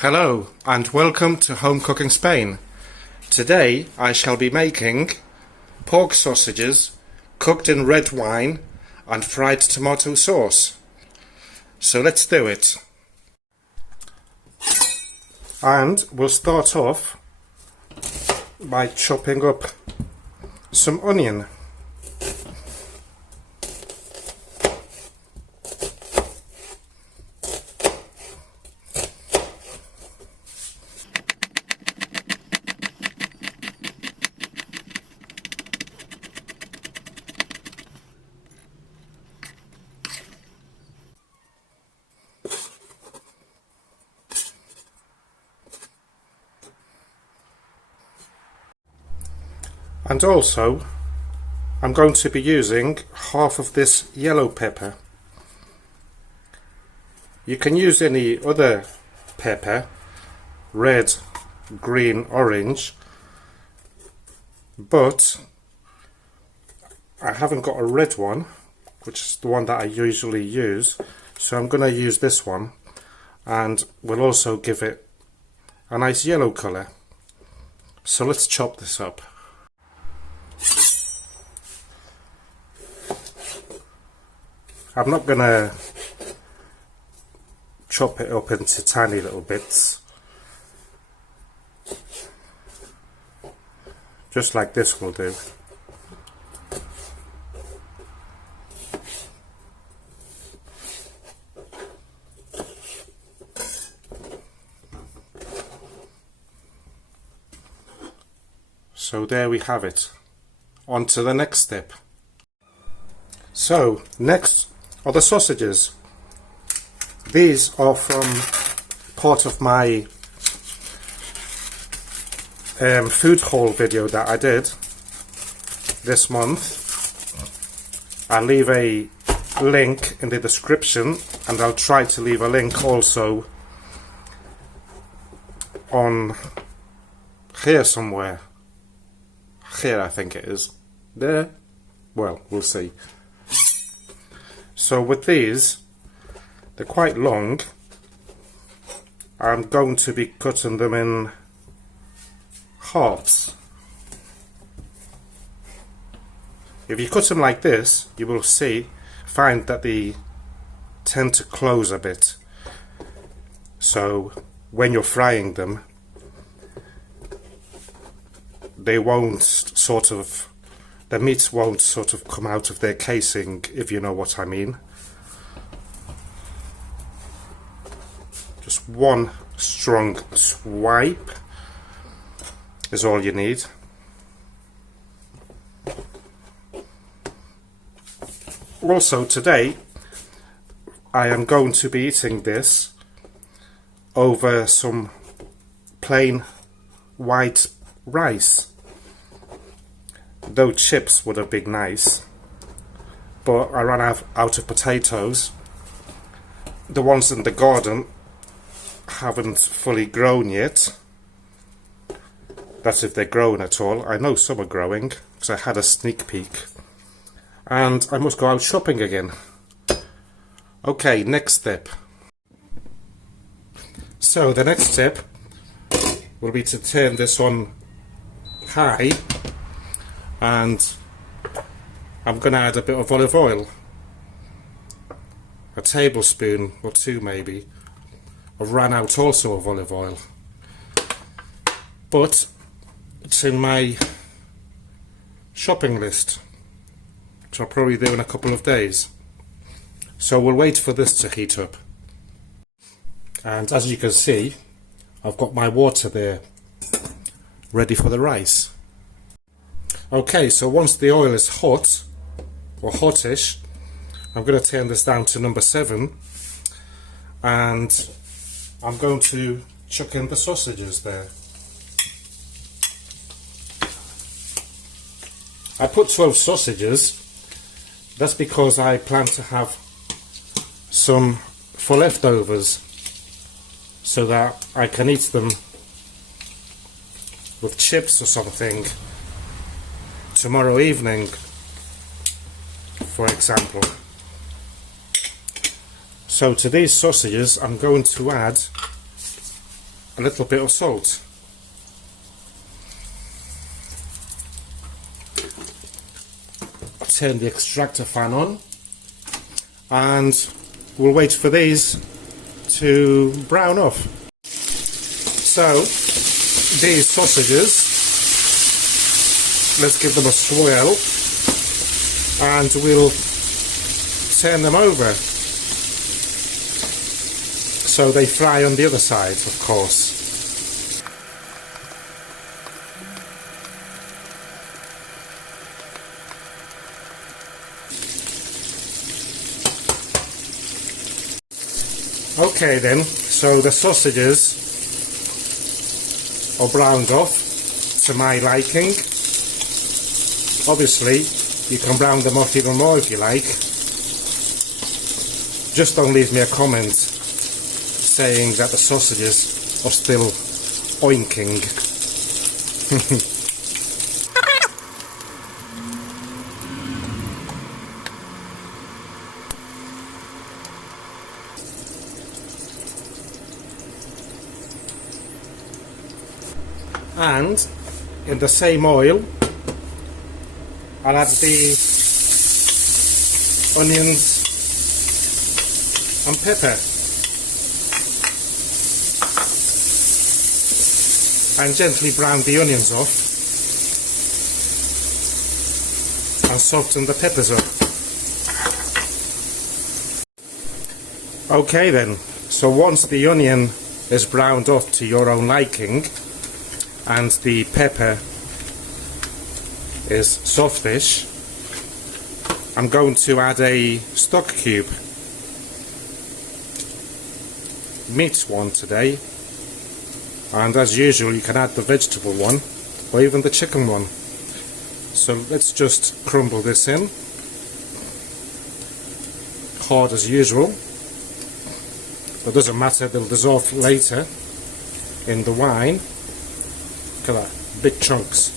Hello and welcome to Home Cooking Spain. Today I shall be making pork sausages cooked in red wine and fried tomato sauce. So let's do it. And we'll start off by chopping up some onion. And also, I'm going to be using half of this yellow pepper. You can use any other pepper, red, green, orange, but I haven't got a red one, which is the one that I usually use, so I'm going to use this one, and we'll also give it a nice yellow colour. So let's chop this up. I'm not going to chop it up into tiny little bits, just like this will do. So there we have it. On to the next step. So next are the sausages. These are from part of my food haul video that I did this month. I'll leave a link in the description, and I'll try to leave a link also on here somewhere. Here I think it is. There? Well, we'll see. So with these, they're quite long. I'm going to be cutting them in halves. If you cut them like this, you will find that they tend to close a bit. So when you're frying them, they won't the meat won't sort of come out of their casing, if you know what I mean. Just one strong swipe is all you need. Also today I am going to be eating this over some plain white rice. Though chips would have been nice, but I ran out of potatoes. The ones in the garden haven't fully grown yet. That's if they're growing at all. I know some are growing because I had a sneak peek. And I must go out shopping again. Okay, next step. So the next step will be to turn this on high, and I'm going to add a bit of olive oil, a tablespoon or two maybe. I've ran out also of olive oil, but it's in my shopping list, which I'll probably do in a couple of days. So we'll wait for this to heat up. And as you can see, I've got my water there ready for the rice. Okay, so once the oil is hot, or hottish, I'm going to turn this down to number 7, and I'm going to chuck in the sausages there. I put 12 sausages. That's because I plan to have some for leftovers, so that I can eat them with chips or something tomorrow evening, for example. So to these sausages I'm going to add a little bit of salt. I'll turn the extractor fan on and we'll wait for these to brown off. So these sausages, let's give them a swirl and we'll turn them over so they fry on the other side, of course. Okay then, so the sausages are browned off to my liking. Obviously you can brown them off even more if you like. Just don't leave me a comment saying that the sausages are still oinking. And in the same oil I'll add the onions and pepper and gently brown the onions off and soften the peppers up. Okay then, so once the onion is browned off to your own liking and the pepper is softish, I'm going to add a stock cube. Meat one today, and as usual you can add the vegetable one or even the chicken one. So let's just crumble this in, hard as usual, but doesn't matter, they'll dissolve later in the wine. Look at that, big chunks.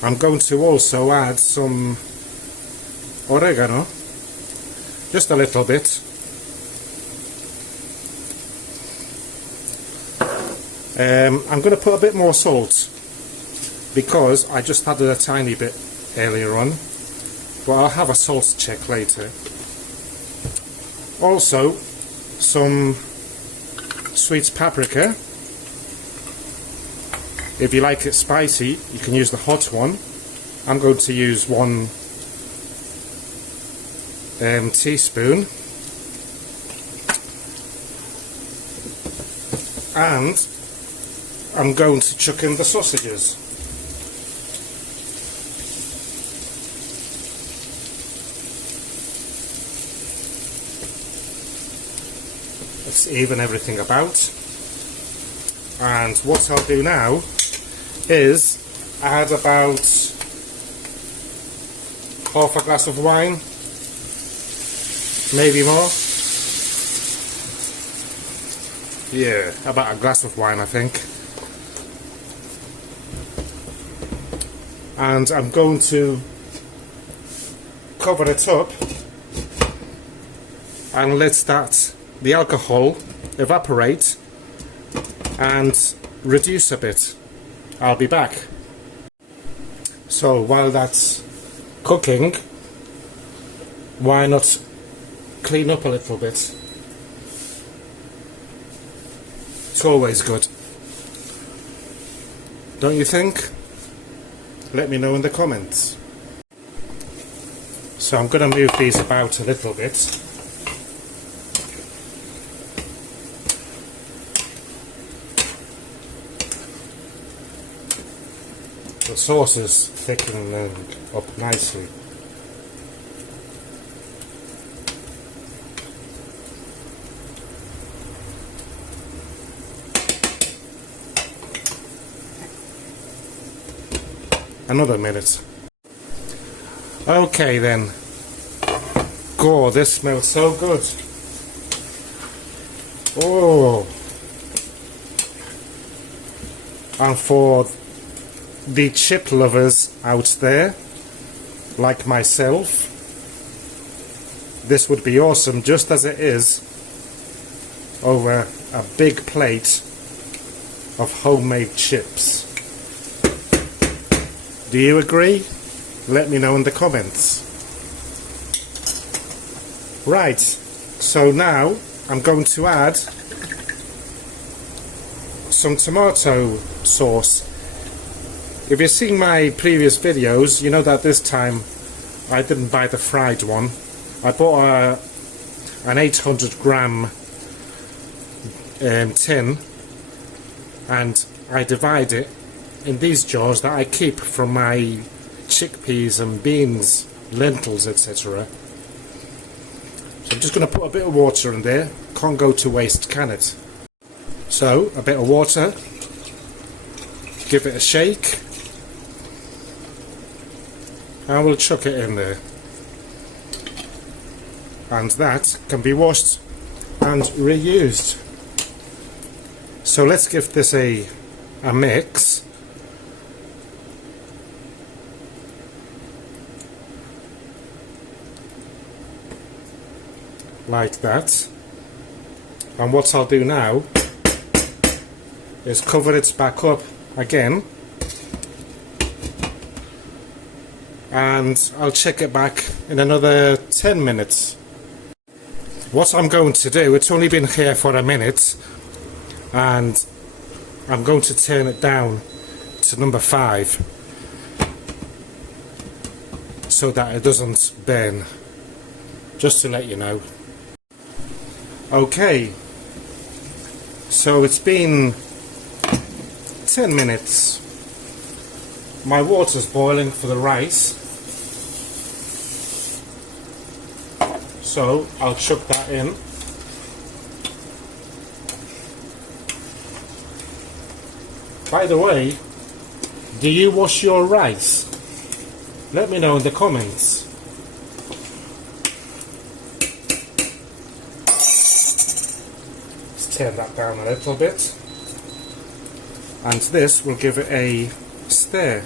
I'm going to also add some oregano, just a little bit. I'm going to put a bit more salt because I just added a tiny bit earlier on, but I'll have a salt check later. Also some sweet paprika. If you like it spicy, you can use the hot one. I'm going to use 1 teaspoon. And I'm going to chuck in the sausages. Let's even everything about. And what I'll do now is add about half a glass of wine, maybe more. Yeah, about a glass of wine I think. And I'm going to cover it up and let the alcohol evaporate and reduce a bit. I'll be back. So while that's cooking, why not clean up a little bit? It's always good, don't you think? Let me know in the comments. So I'm going to move these about a little bit. The sauce is thickening up nicely. Another minute. Okay then. God, this smells so good. Oh. And for the chip lovers out there, like myself, this would be awesome just as it is. over a big plate of homemade chips. Do you agree? Let me know in the comments. Right, so now I'm going to add some tomato sauce. If you've seen my previous videos, you know that this time I didn't buy the fried one. I bought an 800 gram tin, and I divide it in these jars that I keep from my chickpeas and beans, lentils, etc. So I'm just going to put a bit of water in there. Can't go to waste, can it? So a bit of water, give it a shake, and we'll chuck it in there. And that can be washed and reused. So let's give this a mix. Like that. And what I'll do now is cover it back up again, and I'll check it back in another 10 minutes. What I'm going to do, it's only been here for a minute, and I'm going to turn it down to number 5 so that it doesn't burn, just to let you know. Okay, so it's been 10 minutes. My water's boiling for the rice, so I'll chuck that in. By the way, do you wash your rice? Let me know in the comments. Let's turn that down a little bit, and this will give it a stir.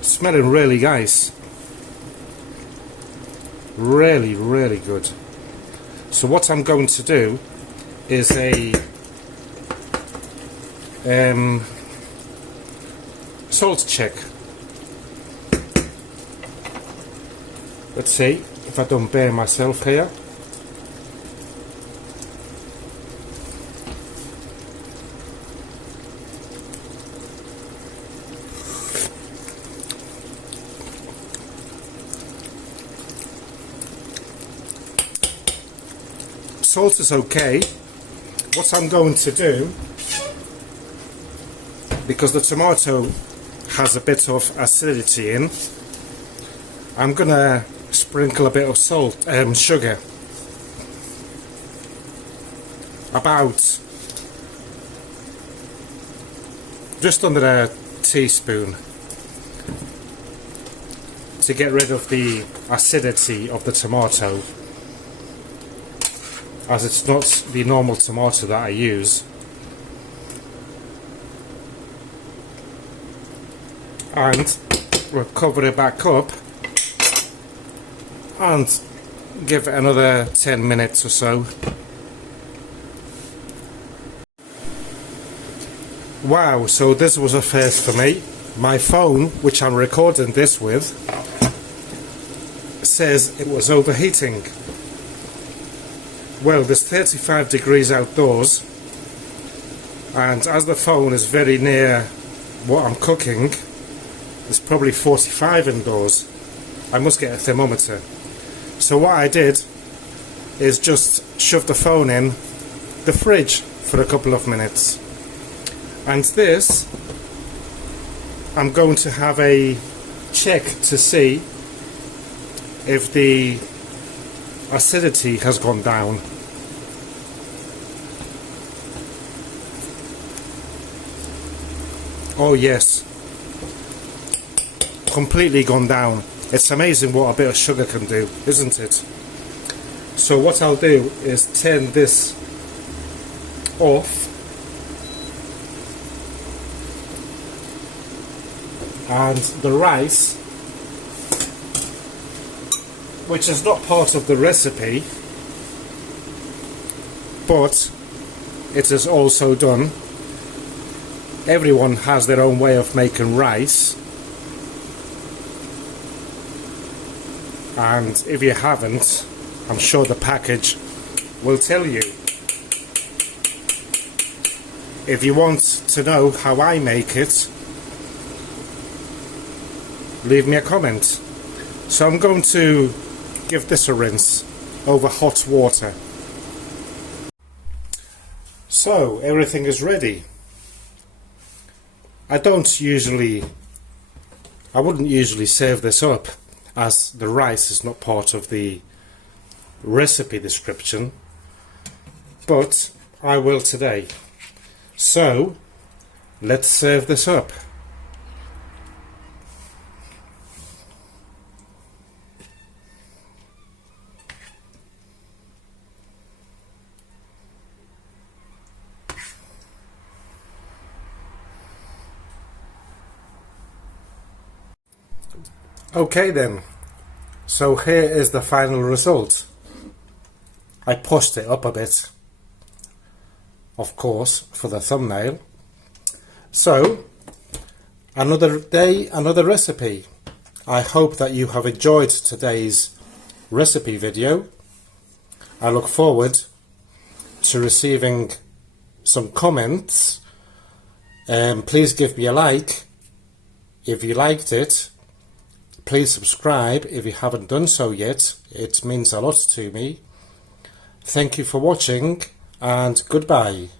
Smelling really nice. Really, really good. So what I'm going to do is a salt check. Let's see if I don't burn myself here. Salt is okay. What I'm going to do, because the tomato has a bit of acidity in, I'm gonna sprinkle a bit of sugar, about just under a teaspoon, to get rid of the acidity of the tomato, as it's not the normal tomato that I use. And we'll cover it back up and give it another 10 minutes or so. Wow, so this was a first for me. My phone, which I'm recording this with, says it was overheating. Well, there's 35 degrees outdoors, and as the phone is very near what I'm cooking, it's probably 45 indoors. I must get a thermometer. So what I did is just shove the phone in the fridge for a couple of minutes. And this, I'm going to have a check to see if the acidity has gone down. Oh yes, completely gone down. It's amazing what a bit of sugar can do, isn't it? So what I'll do is turn this off, and the rice, which is not part of the recipe, but it is also done. Everyone has their own way of making rice, and if you haven't, I'm sure the package will tell you. If you want to know how I make it, leave me a comment. So I'm going to give this a rinse over hot water. So everything is ready. I wouldn't usually serve this up, as the rice is not part of the recipe description, but I will today. So let's serve this up. Okay then, so here is the final result. I pushed it up a bit, of course, for the thumbnail. So, another day, another recipe. I hope that you have enjoyed today's recipe video. I look forward to receiving some comments. Please give me a like if you liked it. Please subscribe if you haven't done so yet. It means a lot to me. Thank you for watching, and goodbye.